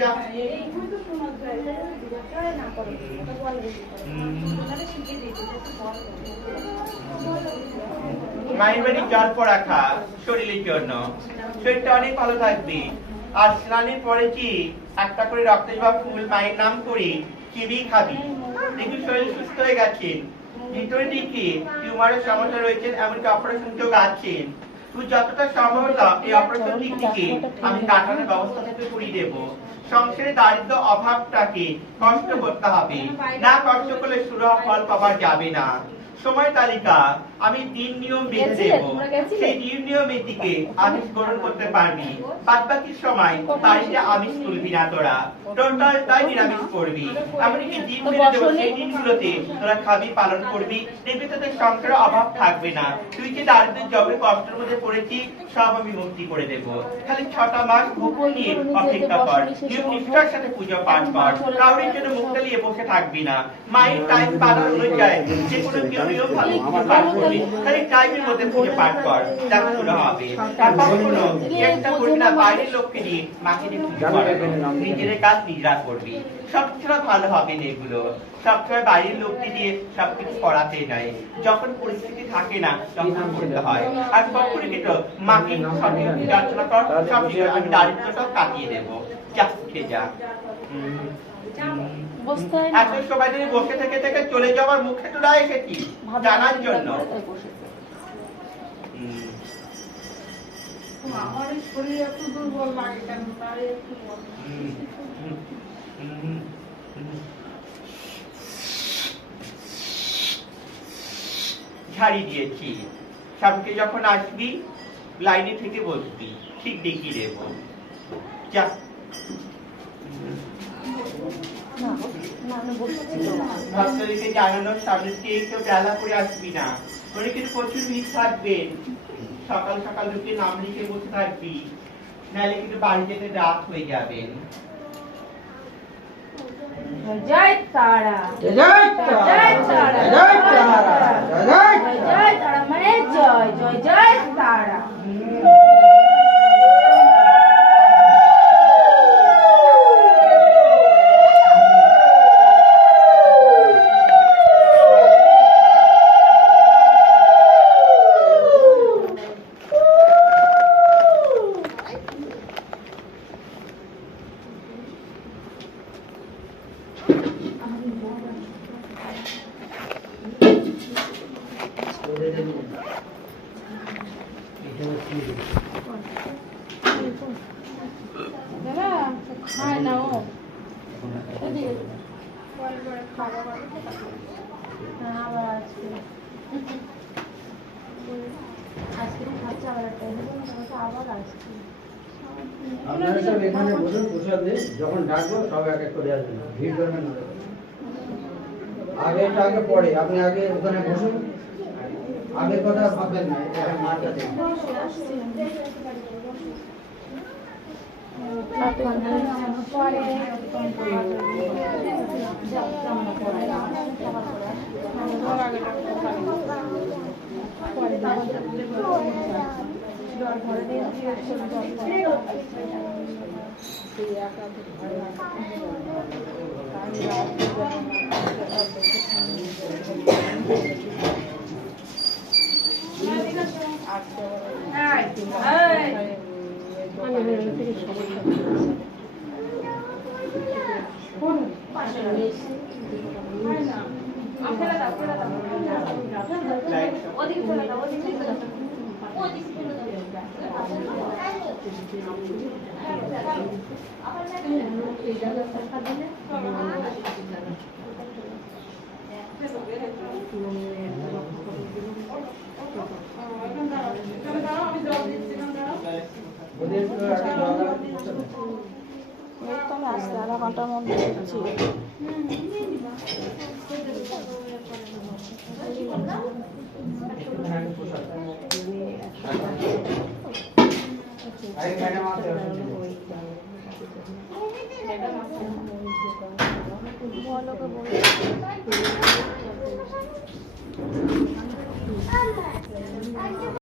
যা মায়ের বাড়ি জল পড়া খা শরীরের জন্য, শরীরটা অনেক ভালো থাকবে। আর স্নানের পরে কি একটা করে রক্তের বা ফুল মায়ের নাম করে চিবিয়ে খাবি, দেখবি শরীর সুস্থ হয়ে গেছেন। ভিতরে দিকে টিউমারের সমস্যা রয়েছে, এমনকি অপারেশন কেউ আছেন। তুই যতটা সম্ভব এই অপারেশন দিক থেকে আমি কাটানোর ব্যবস্থা থেকে করিয়ে দেবো। সংসারে দারিদ্র অভাবটাকে কষ্ট করতে হবে না, কষ্ট করলে সুলভ ফল পাওয়া যাবে না। সময় তালিকা আমি দিন নিয়ম বেঁধে দেব, সেই দিন নিয়মের দিকে আমিষ গ্রহণ করতে পারবি। বাদ বাকি সময় বাড়িতে আমিষ তুলবি না, তোরা টোটাল তাই নিরামিষ করবি। এমনকি দিন বেঁধে দেবো, সেই দিনগুলোতে তোরা খাবি, পালন করবি, দেখবি তোদের সংসারে অভাব থাকবে না। তুই যে দারিদ্রের জবে কষ্টের মধ্যে পড়েছি সব আমি মুক্তি করে দেবো। খালি 6টা মাস ভোগ নিয়ে অপেক্ষা কর, নিয়ম নিষ্ঠার সাথে পুজো পাঠ কর, কাউরির জন্য মুখটা নিয়ে বসে থাকবি না। মায়ের টাইম পালন অনুযায়ী যে কোনো কেউ নিয়ম ভালো পাঠ করবি, খালি টাইমের মধ্যে পুজো পাঠ কর, দেখা শুরু হবে। তারপর কোনো চেষ্টা করবি না বাইরের লোককে দিয়ে মাকে দিয়ে পুজো করাবো, নিজের কাজ নিজেরা করবি, সবসময় ভালো হবে না। এগুলো সবসময় বাইরের লোককে দিয়ে সবকিছু করাতে নাই, যখন পরিস্থিতি থাকে না তখন করতে হয়। আর কখনই কিন্তু মাকে সঠিক পূজার্চনা কর, সব আমি দারিদ্রটাও কাটিয়ে দেবো। যা উঠে যা, এত সবাই দিনে বসে থেকে থেকে চলে যাওয়ার মুখে তো দায় এসেছি জানার জন্য। আমার শরীর একটু দুর্বল লাগে কেন, তাই একটু ঝাড়ি দিয়েছি, সবকে যখন আসবি লাইনে থেকে বসবি, ঠিক দেখিয়ে দেবো। যা ভক্তদেরকে জানানোর সামনে থেকে কেউ বেলা করে আসবি না, ওখানে কিন্তু প্রচুর ভিড় থাকবে। সকাল সকাল ঢুকে নাম লিখে বসে থাকবি, নাহলে কিন্তু বাড়ি যেতে রাত হয়ে যাবে। জয় তারা, জয় তারা, জয় তারা, জয় তারা মানে জয় জয় জয় তারা। খায় না ও, আবার আজকে খাচ্ছে, আবার আবার আসছে। আপনারা সব এখানে বসুন, প্রসাদে যখন ডাকবো সব এক এক করে আসবেন, ভিড় করবেন না। আগেটা আগে পরে, আপনি আগে ওখানে বসুন, আগে কথা ভাববেন না, এটা মারটা দেখুন। আসতে আধা ঘন্টার মধ্যে দেখছি। বলো